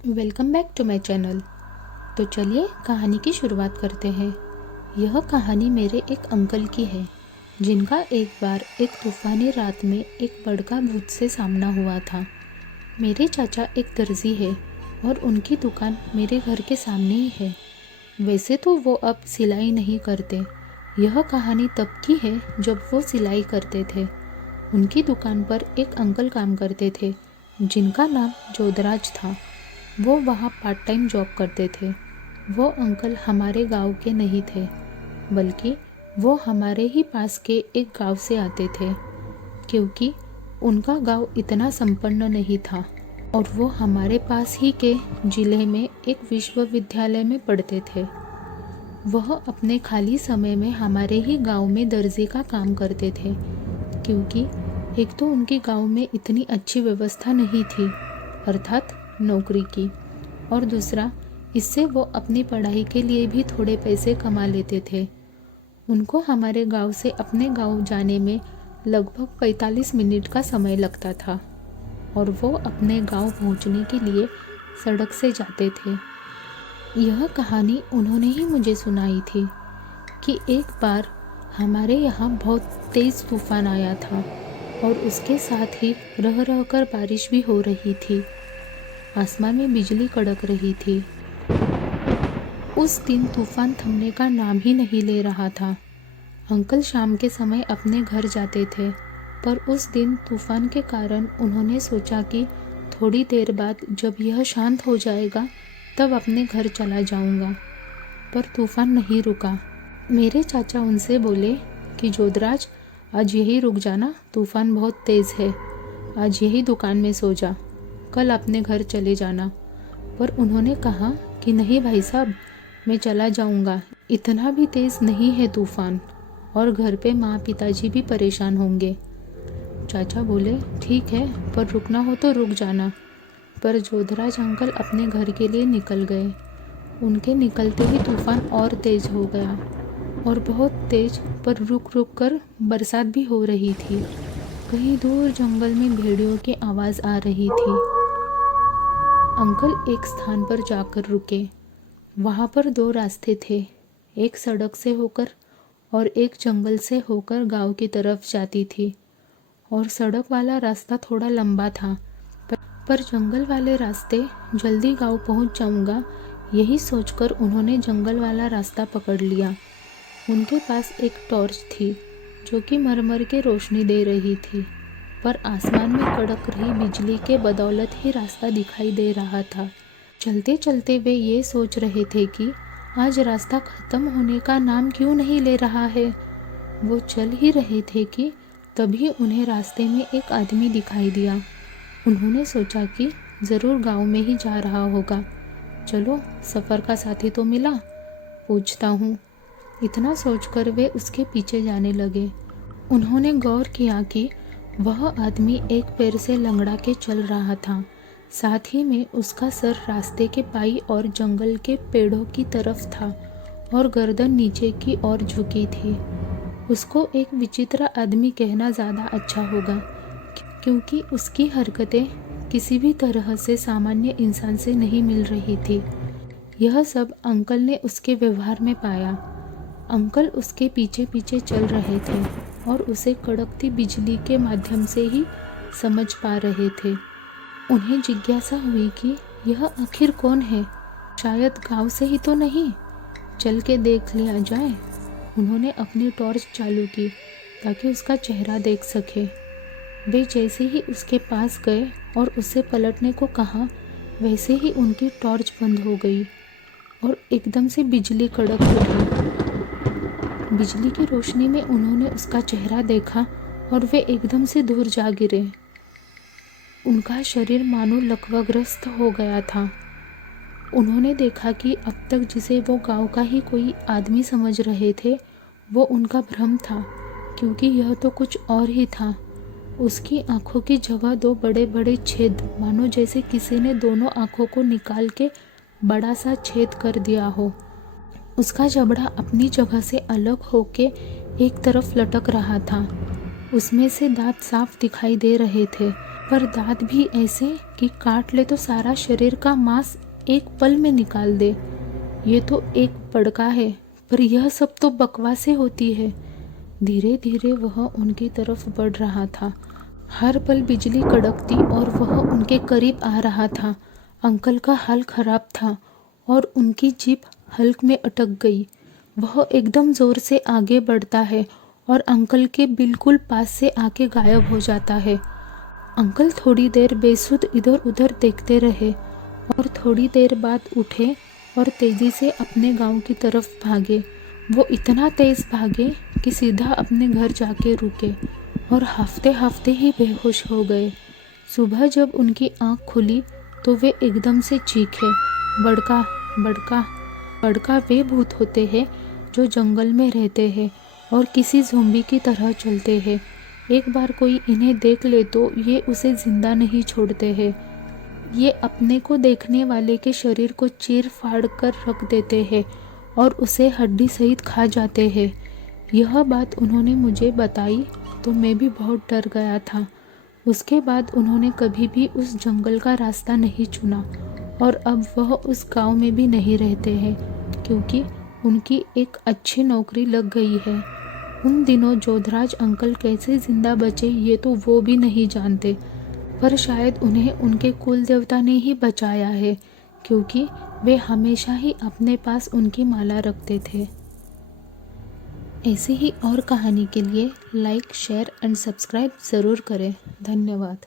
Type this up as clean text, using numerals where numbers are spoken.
Welcome back to my channel. तो चलिए कहानी की शुरुआत करते हैं। यह कहानी मेरे एक अंकल की है जिनका एक बार एक तूफ़ानी रात में एक बड़का भूत से सामना हुआ था। मेरे चाचा एक दर्जी है और उनकी दुकान मेरे घर के सामने ही है। वैसे तो वो अब सिलाई नहीं करते। यह कहानी तब की है जब वो सिलाई करते थे। उनकी दुकान पर एक अंकल काम करते थे जिनका नाम जोधराज था। वो वहाँ पार्ट टाइम जॉब करते थे। वो अंकल हमारे गांव के नहीं थे, बल्कि वो हमारे ही पास के एक गांव से आते थे, क्योंकि उनका गांव इतना संपन्न नहीं था और वो हमारे पास ही के ज़िले में एक विश्वविद्यालय में पढ़ते थे। वह अपने खाली समय में हमारे ही गांव में दर्जी का काम करते थे, क्योंकि एक तो उनके गांव में इतनी अच्छी व्यवस्था नहीं थी, अर्थात नौकरी की, और दूसरा इससे वो अपनी पढ़ाई के लिए भी थोड़े पैसे कमा लेते थे। उनको हमारे गांव से अपने गांव जाने में लगभग 45 मिनट का समय लगता था और वो अपने गांव पहुंचने के लिए सड़क से जाते थे। यह कहानी उन्होंने ही मुझे सुनाई थी कि एक बार हमारे यहाँ बहुत तेज़ तूफान आया था और उसके साथ ही रह रहकर बारिश भी हो रही थी। आसमान में बिजली कड़क रही थी। उस दिन तूफान थमने का नाम ही नहीं ले रहा था। अंकल शाम के समय अपने घर जाते थे, पर उस दिन तूफान के कारण उन्होंने सोचा कि थोड़ी देर बाद जब यह शांत हो जाएगा तब अपने घर चला जाऊंगा। पर तूफान नहीं रुका। मेरे चाचा उनसे बोले कि जोधराज, आज यही रुक जाना, तूफान बहुत तेज़ है, आज यही दुकान में सो जा, कल अपने घर चले जाना। पर उन्होंने कहा कि नहीं भाई साहब, मैं चला जाऊंगा, इतना भी तेज़ नहीं है तूफान, और घर पे माँ पिताजी भी परेशान होंगे। चाचा बोले ठीक है, पर रुकना हो तो रुक जाना। पर जोधराज अंकल अपने घर के लिए निकल गए। उनके निकलते ही तूफान और तेज़ हो गया, और बहुत तेज़, पर रुक रुक कर बरसात भी हो रही थी। कहीं दूर जंगल में भेड़ियों की आवाज़ आ रही थी। अंकल एक स्थान पर जाकर रुके। वहाँ पर दो रास्ते थे, एक सड़क से होकर और एक जंगल से होकर गांव की तरफ जाती थी। और सड़क वाला रास्ता थोड़ा लंबा था, पर जंगल वाले रास्ते जल्दी गांव पहुँच जाऊंगा, यही सोचकर उन्होंने जंगल वाला रास्ता पकड़ लिया। उनके पास एक टॉर्च थी जो कि मरमर के रोशनी दे रही थी, पर आसमान में कड़क रही बिजली के बदौलत ही रास्ता दिखाई दे रहा था। चलते चलते वे ये सोच रहे थे कि आज रास्ता खत्म होने का नाम क्यों नहीं ले रहा है। वो चल ही रहे थे कि तभी उन्हें रास्ते में एक आदमी दिखाई दिया। उन्होंने सोचा कि ज़रूर गांव में ही जा रहा होगा। चलो, सफ़र का साथी तो मिला, पूछता हूँ। इतना सोचकर वे उसके पीछे जाने लगे। उन्होंने गौर किया कि वह आदमी एक पैर से लंगड़ा के चल रहा था, साथ ही में उसका सर रास्ते के बाईं ओर जंगल के पेड़ों की तरफ था और गर्दन नीचे की ओर झुकी थी। उसको एक विचित्र आदमी कहना ज़्यादा अच्छा होगा, क्योंकि उसकी हरकतें किसी भी तरह से सामान्य इंसान से नहीं मिल रही थी। यह सब अंकल ने उसके व्यवहार में पाया। अंकल उसके पीछे पीछे चल रहे थे और उसे कड़कती बिजली के माध्यम से ही समझ पा रहे थे। उन्हें जिज्ञासा हुई कि यह आखिर कौन है, शायद गांव से ही तो नहीं, चल के देख लिया जाए। उन्होंने अपनी टॉर्च चालू की ताकि उसका चेहरा देख सके। वे जैसे ही उसके पास गए और उसे पलटने को कहा, वैसे ही उनकी टॉर्च बंद हो गई और एकदम से बिजली कड़क उठी। बिजली की रोशनी में उन्होंने उसका चेहरा देखा और वे एकदम से दूर जा गिरे। उनका शरीर मानो लकवाग्रस्त हो गया था। उन्होंने देखा कि अब तक जिसे वो गांव का ही कोई आदमी समझ रहे थे, वो उनका भ्रम था, क्योंकि यह तो कुछ और ही था। उसकी आंखों की जगह दो बड़े बड़े छेद, मानो जैसे किसी ने दोनों आंखों को निकाल के बड़ा सा छेद कर दिया हो। उसका जबड़ा अपनी जगह से अलग होके एक तरफ लटक रहा था। उसमें से दांत साफ दिखाई दे रहे थे, पर दांत भी ऐसे कि काट ले तो सारा शरीर का मांस एक पल में निकाल दे। ये तो एक पड़का है, पर यह सब तो बकवासें होती है। धीरे धीरे वह उनकी तरफ बढ़ रहा था। हर पल बिजली कड़कती और वह उनके करीब आ रहा था। अंकल का हाल खराब था और उनकी जीप हल्क में अटक गई। वह एकदम जोर से आगे बढ़ता है और अंकल के बिल्कुल पास से आके गायब हो जाता है। अंकल थोड़ी देर बेसुध इधर उधर देखते रहे और थोड़ी देर बाद उठे और तेजी से अपने गांव की तरफ भागे। वो इतना तेज भागे कि सीधा अपने घर जाके रुके और हाफते हाफते ही बेहोश हो गए। सुबह जब उनकी आंख खुली तो वे एकदम से चीखे, बड़का बड़का। बड़का वे भूत होते हैं जो जंगल में रहते हैं और किसी ज़ोंबी की तरह चलते हैं। एक बार कोई इन्हें देख ले तो ये उसे जिंदा नहीं छोड़ते हैं। ये अपने को देखने वाले के शरीर को चीर फाड़ कर रख देते हैं और उसे हड्डी सहित खा जाते हैं। यह बात उन्होंने मुझे बताई तो मैं भी बहुत डर गया था। उसके बाद उन्होंने कभी भी उस जंगल का रास्ता नहीं चुना और अब वह उस गांव में भी नहीं रहते हैं क्योंकि उनकी एक अच्छी नौकरी लग गई है। उन दिनों जोधराज अंकल कैसे जिंदा बचे ये तो वो भी नहीं जानते, पर शायद उन्हें उनके कुल देवता ने ही बचाया है क्योंकि वे हमेशा ही अपने पास उनकी माला रखते थे। ऐसी ही और कहानी के लिए लाइक, शेयर एंड सब्सक्राइब ज़रूर करें। धन्यवाद।